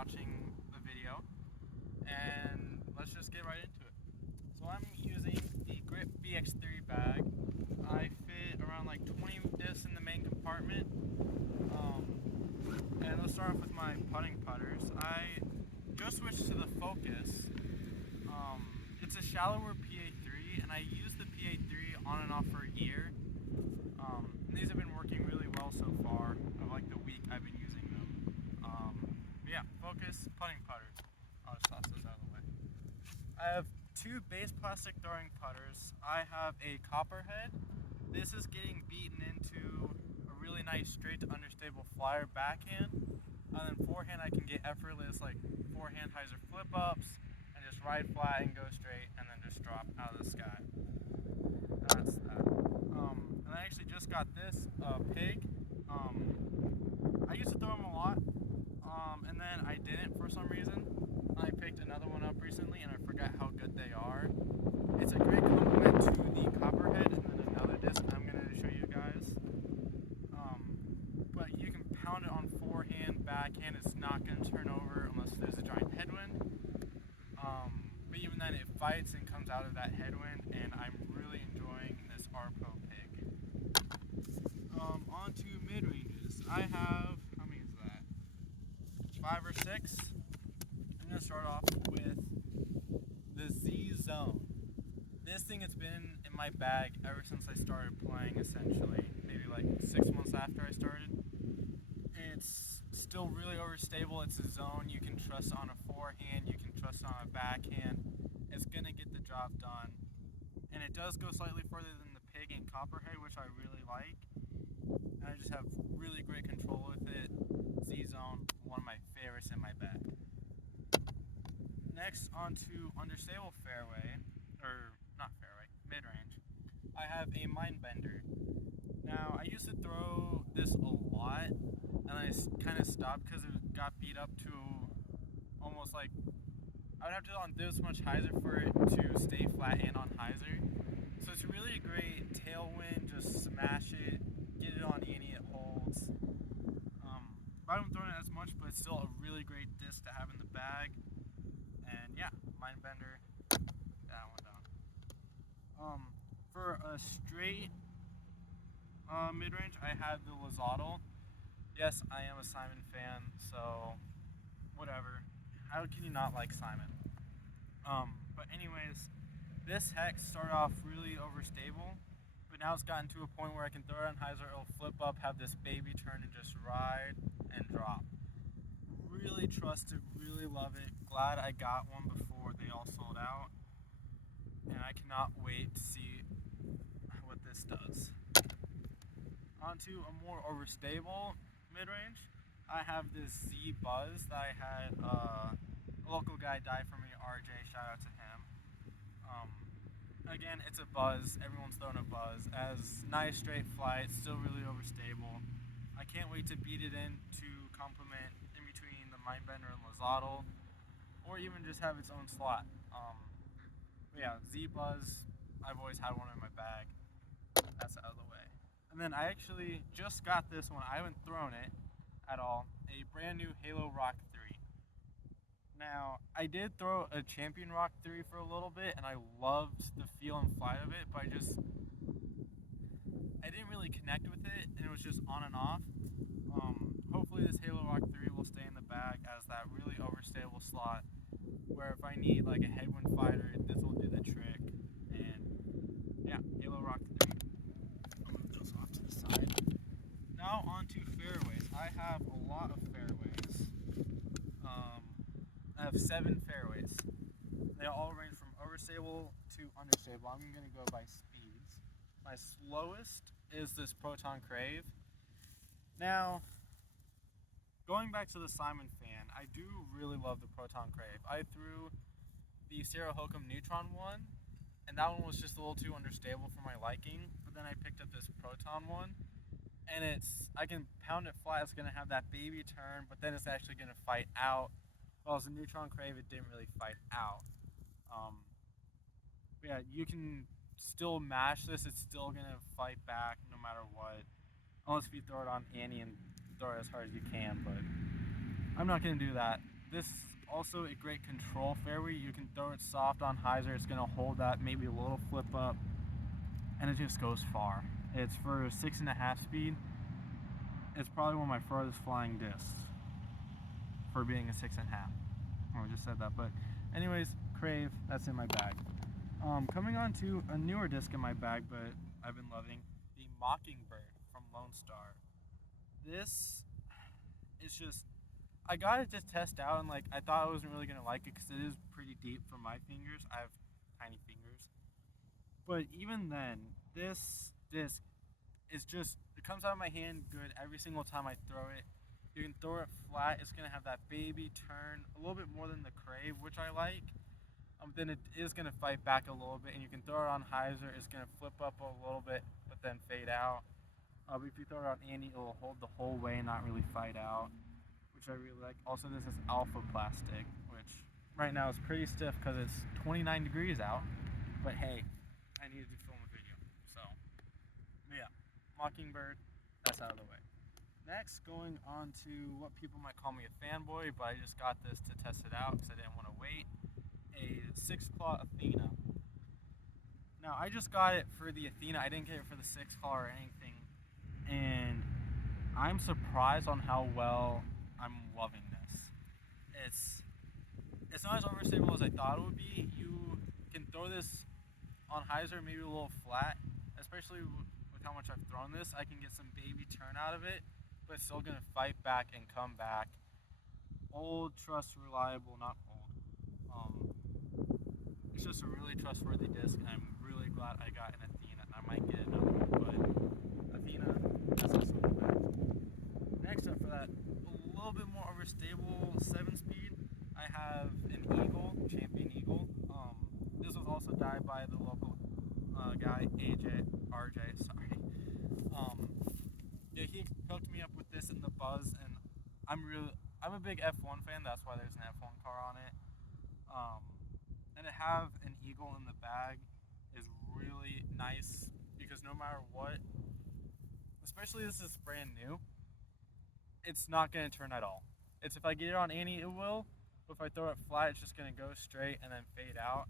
watching the video, and let's just get right into it. So I'm using the Grip VX3 bag. I fit around like 20 discs in the main compartment. And let's start off with my putting putters. I just switched to the Focus. It's a shallower PA3, and I used the PA3 on and off for a year. And these have been working really well so far, of like the week I've been using them. But yeah, Focus putting putters. I'll just toss this out of the way. I have two base plastic throwing putters. I have a Copperhead. This is getting beaten into a really nice straight to understable flyer backhand. And then forehand I can get effortless like forehand hyzer flip ups and just ride flat and go straight and then just drop out of the sky. That's that. And I actually just got this Pig. I used to throw them a lot, and then I didn't for some reason. I picked another one up recently and I forgot how good they are. It's a great complement to the Copperhead and then another disc I'm going to show you guys. But you can pound it on forehand, backhand. It's not going to turn over unless there's a giant headwind. But even then it fights and comes out of that headwind, and I'm really enjoying this Arpo Pig. On to mid-ranges. I have, how many is that? 5 or 6. I'm going to start off with the Z Zone. This thing has been in my bag ever since I started playing, essentially. Maybe like 6 months after I started. It's still really overstable. It's a zone you can trust on a forehand, you can trust on a backhand. It's going to get the job done. And it does go slightly further than the Pig and Copperhead, which I really like. And I just have really great control with it. Z-Zone, one of my favorites in my bag. Next, on to understable fairway, or not fairway, mid-range. I have a Mindbender. Now, I used to throw this a lot, and I kind of stopped because it got beat up to almost like, I would have to on this much hyzer for it to stay flat and on hyzer. So it's really a great tailwind, just smash it, get it on any, it holds. I haven't thrown it as much, but it's still a really great disc to have in the bag. And yeah, Mindbender, that one down. For a straight mid-range, I have the Lozadal. Yes, I am a Simon fan, so whatever. How can you not like Simon? But anyways, this hex started off really overstable, but now it's gotten to a point where I can throw it on hyzer, it'll flip up, have this baby turn, and just ride and drop. Really trust it, really love it. Glad I got one before they all sold out, and I cannot wait to see what this does. Onto a more overstable mid-range, I have this Z Buzz that I had a local guy die for me, RJ, shout out to him. Again, it's a Buzz, everyone's throwing a Buzz. As nice straight flight, still really overstable. I can't wait to beat it in to complement in between the Mindbender and Lozadal, or even just have its own slot. But yeah, Z Buzz, I've always had one in my bag. That's out of the way. And then I actually just got this one. I haven't thrown it at all. A brand new Halo Rock 3. Now, I did throw a Champion Rock 3 for a little bit, and I loved the feel and flight of it, but I didn't really connect with it, and it was just on and off. Hopefully this Halo Rock 3 will stay in the bag as that really overstable slot, where if I need like a headwind fighter, this will do the trick. And yeah, Halo Rock 3. I'll move those off to the side. Now on to fairways. I have a lot of fairways. I have 7 fairways. They all range from overstable to understable. I'm going to go by speeds. My slowest is this Proton Crave. Now, going back to the Simon fan, I do really love the Proton Crave. I threw the Sierra Hokum Neutron one, and that one was just a little too understable for my liking, but then I picked up this Proton one, and I can pound it flat, it's going to have that baby turn, but then it's actually going to fight out. Well, as a Neutron Crave, it didn't really fight out. But yeah, you can still mash this, it's still going to fight back no matter what. Unless if you throw it on Annie and throw it as hard as you can, but I'm not going to do that. This is also a great control fairway. You can throw it soft on hyzer. It's gonna hold that, maybe a little flip up, and it just goes far. It's for 6.5 speed. It's probably one of my farthest flying discs for being a 6.5. I just said that, but anyways, Crave, that's in my bag. Coming on to a newer disc in my bag, but I've been loving the Mockingbird from Lone Star. This is just, I got it to test out, and like I thought I wasn't really gonna like it because it is pretty deep for my fingers. I have tiny fingers, but even then, this disc is just, it comes out of my hand good every single time I throw it. You can throw it flat. It's gonna have that baby turn a little bit more than the Crave, which I like. Then it is gonna fight back a little bit, and you can throw it on hyzer. It's gonna flip up a little bit, but then fade out. But if you throw it on Annie, it'll hold the whole way and not really fight out, which I really like. Also, this is alpha plastic, which right now is pretty stiff because it's 29 degrees out. But hey, I needed to film a video, so yeah. Mockingbird, that's out of the way. Next, going on to what people might call me a fanboy, but I just got this to test it out because I didn't want to wait. A 6-claw Athena. Now, I just got it for the Athena. I didn't get it for the 6-claw or anything, and I'm surprised on how well I'm loving this. It's not as overstable as I thought it would be. You can throw this on hyzer, maybe a little flat, especially with how much I've thrown this. I can get some baby turn out of it, but it's still gonna fight back and come back. Old, trust, reliable, not old. It's just a really trustworthy disc, and I'm really glad I got an Athena. I might get another one, but Athena, that's this one. Next up for that, a little bit more overstable 7-speed, I have an Eagle, Champion Eagle. This was also dyed by the local guy, RJ, sorry. Yeah, he hooked me up with this in the Buzz, and I'm a big F1 fan. That's why there's an F1 car on it. And to have an Eagle in the bag is really nice because no matter what, especially this is brand new, it's not going to turn at all. It's, if I get it on Annie, it will, but if I throw it flat, it's just going to go straight and then fade out.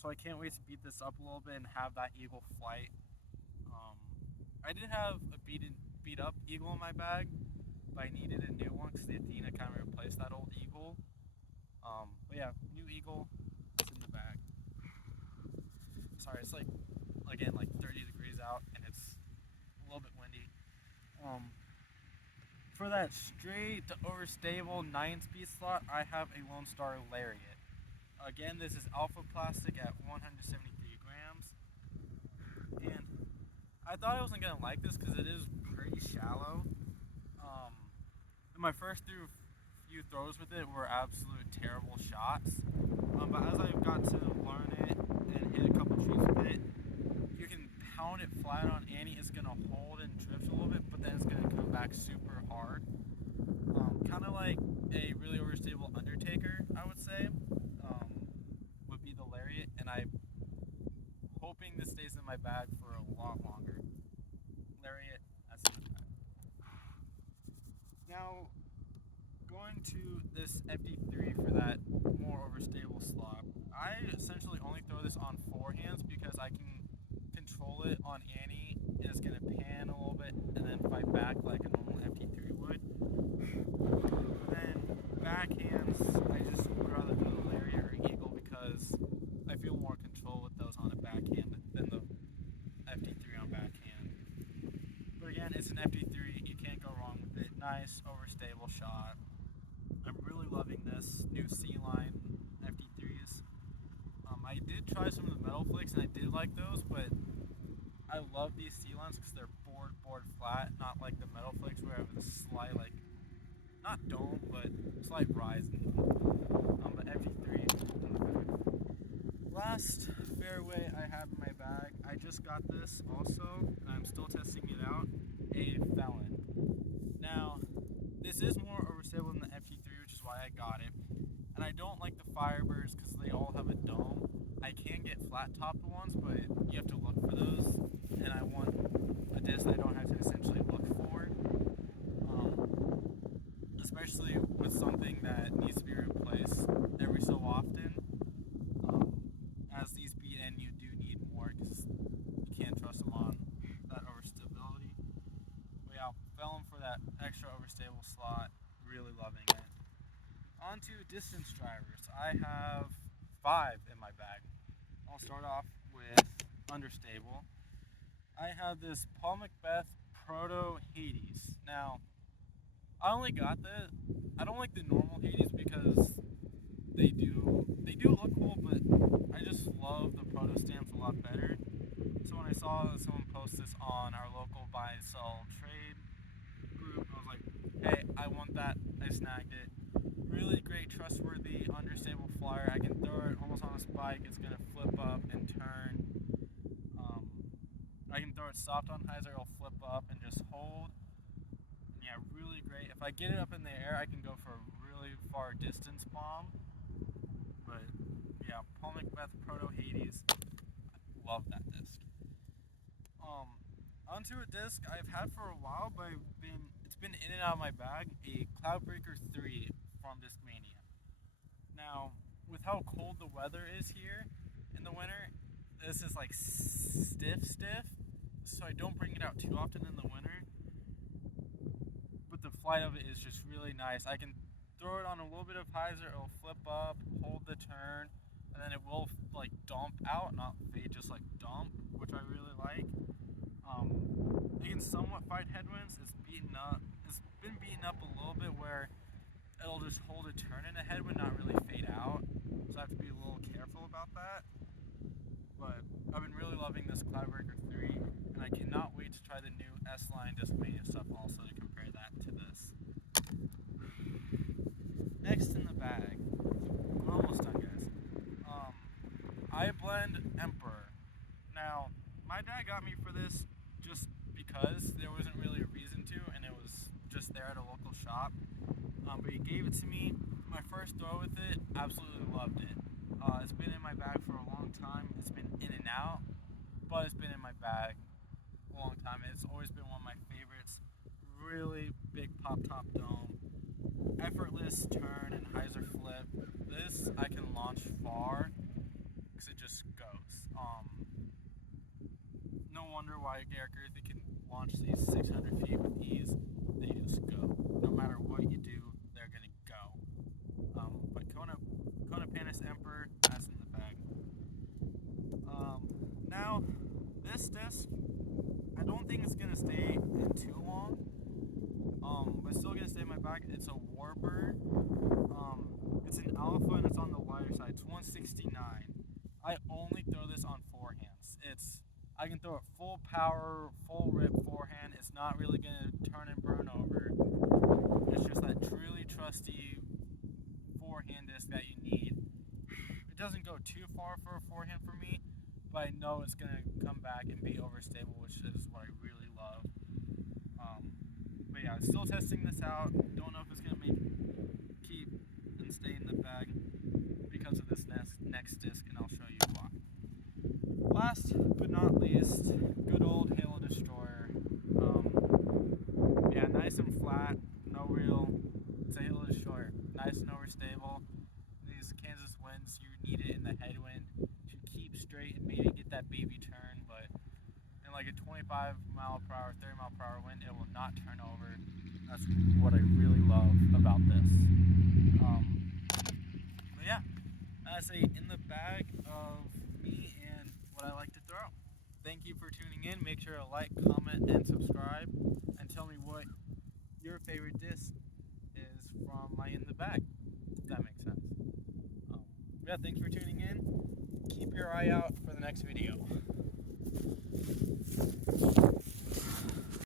So I can't wait to beat this up a little bit and have that Eagle flight. I did have a beat up Eagle in my bag, but I needed a new one because the Athena kind of replaced that old Eagle. But yeah, new Eagle, it's in the bag. Sorry, it's like 30 degrees out and it's a little bit windy. For that straight to overstable 9-speed slot, I have a Lone Star Lariat. Again, this is alpha plastic at 173 grams. And I thought I wasn't gonna like this because it is pretty shallow. My first few throws with it were absolute terrible shots. But as I've got to learn it and hit a couple trees with it, you can pound it flat on Annie. It's gonna hold and drift a little bit, but then it's gonna come back super hard. Kind of like a really overstable Undertaker, I would say, would be the Lariat, and I'm hoping this stays in my bag for a lot longer. Lariat, that's in the bag. Now, going to this FD3 for that more overstable slot, I essentially only throw this on forehands because I can control it on Annie, and it's going to pan a little bit and then fight back like a normal FD3 would. But then backhands, I just would rather do the Lariat or Eagle because I feel more control with those on a backhand than the FD3 on backhand. But again, it's an FD3, you can't go wrong with it. Nice, overstable shot. I'm really loving this new C-Line FD3s. I did try some of the Metal Flakes and I did like those, but I love these C-Lines because they're board flat, not like the Metal Flakes where I have a slight, like, not dome, but slight rise in them. But FD3. Last fairway I have in my bag, I just got this also, and I'm still testing it out, a Felon. Now, this is more overstable than the FD3, which is why I got it. And I don't like the Firebirds because they all have a dome. I can get flat-topped ones, but you have to look for those. And I want a disc that I don't have to essentially look for. Especially with something that needs often. As these beat in, you do need more because you can't trust them on that overstability. But yeah, fell in for that extra overstable slot. Really loving it. On to distance drivers. I have 5 in my bag. I'll start off with understable. I have this Paul Macbeth Proto Hades. Now, I only got this. I don't like the normal Hades because they do look cool, but I just love the Proto stamps a lot better. So when I saw someone post this on our local buy and sell trade group, I was like, hey, I want that. I snagged it. Really great, trustworthy, understable flyer. I can throw it almost on a spike. It's gonna flip up and turn. I can throw it soft on hyzer. It'll flip up and just hold. And yeah, really great. If I get it up in the air, I can go for a really far distance bomb. But yeah, Paul Macbeth Proto Hades. Love that disc. Onto a disc I've had for a while, but it's been in and out of my bag. A Cloudbreaker 3 from Discmania. Now, with how cold the weather is here in the winter, this is like stiff, so I don't bring it out too often in the winter. But the flight of it is just really nice. I can throw it on a little bit of hyzer, it'll flip up, hold the turn, and then it will like dump out, not fade, just like dump, which I really like. It can somewhat fight headwinds. It's been beaten up a little bit where it'll just hold a turn in a headwind, not really fade out. So I have to be a little careful about that. But I've been really loving this Cloudbreaker 3, and I cannot wait to try the new S-Line Discmania stuff also to compare that to this. Next in the bag, we're almost done, guys. iBlend Emperor. Now, my dad got me for this just because there wasn't really a reason to, and it was just there at a local shop. But he gave it to me. My first throw with it, absolutely loved it. It's been in my bag for a long time. It's been in and out, but it's been in my bag a long time. It's always been one of my favorites. Really big pop top dome, effortless turn and hyzer flip. This I can launch far because it just goes. No wonder why Garrett Earthy can launch these 600 feet with ease. They just go. No matter what you do, they're gonna go. But Kona Panis Emperor, that's in the bag. Now, this disc, I don't think it's gonna stay in too long. But it's still gonna stay in my bag. It's a Warbird. It's an alpha and it's on the wider side. It's 169. I only throw this on forehands. I can throw it full power, full rip forehand. It's not really gonna turn and burn over. It's just that truly trusty forehand disc that you need. It doesn't go too far for a forehand for me, but I know it's gonna come back and be overstable, which is what I really love. But yeah, still testing this out. Don't know if it's gonna keep and stay in the bag because of this next disc, and I'll show you why. Last but not least, good old Halo Destroyer. Yeah, nice and flat, no reel. It's a Halo Destroyer, nice and overstable. These Kansas winds, you need it in the headwind to keep straight and maybe get that baby turn, but in like a 25 mile per hour, 30 mile per hour wind, it will not turn over. That's what I really love about this. But yeah, that's in the bag of me and what I like to throw. Thank you for tuning in. Make sure to like, comment, and subscribe, and tell me what your favorite disc is from my in the bag, if that makes sense. Yeah, thanks for tuning in. Keep your eye out for the next video.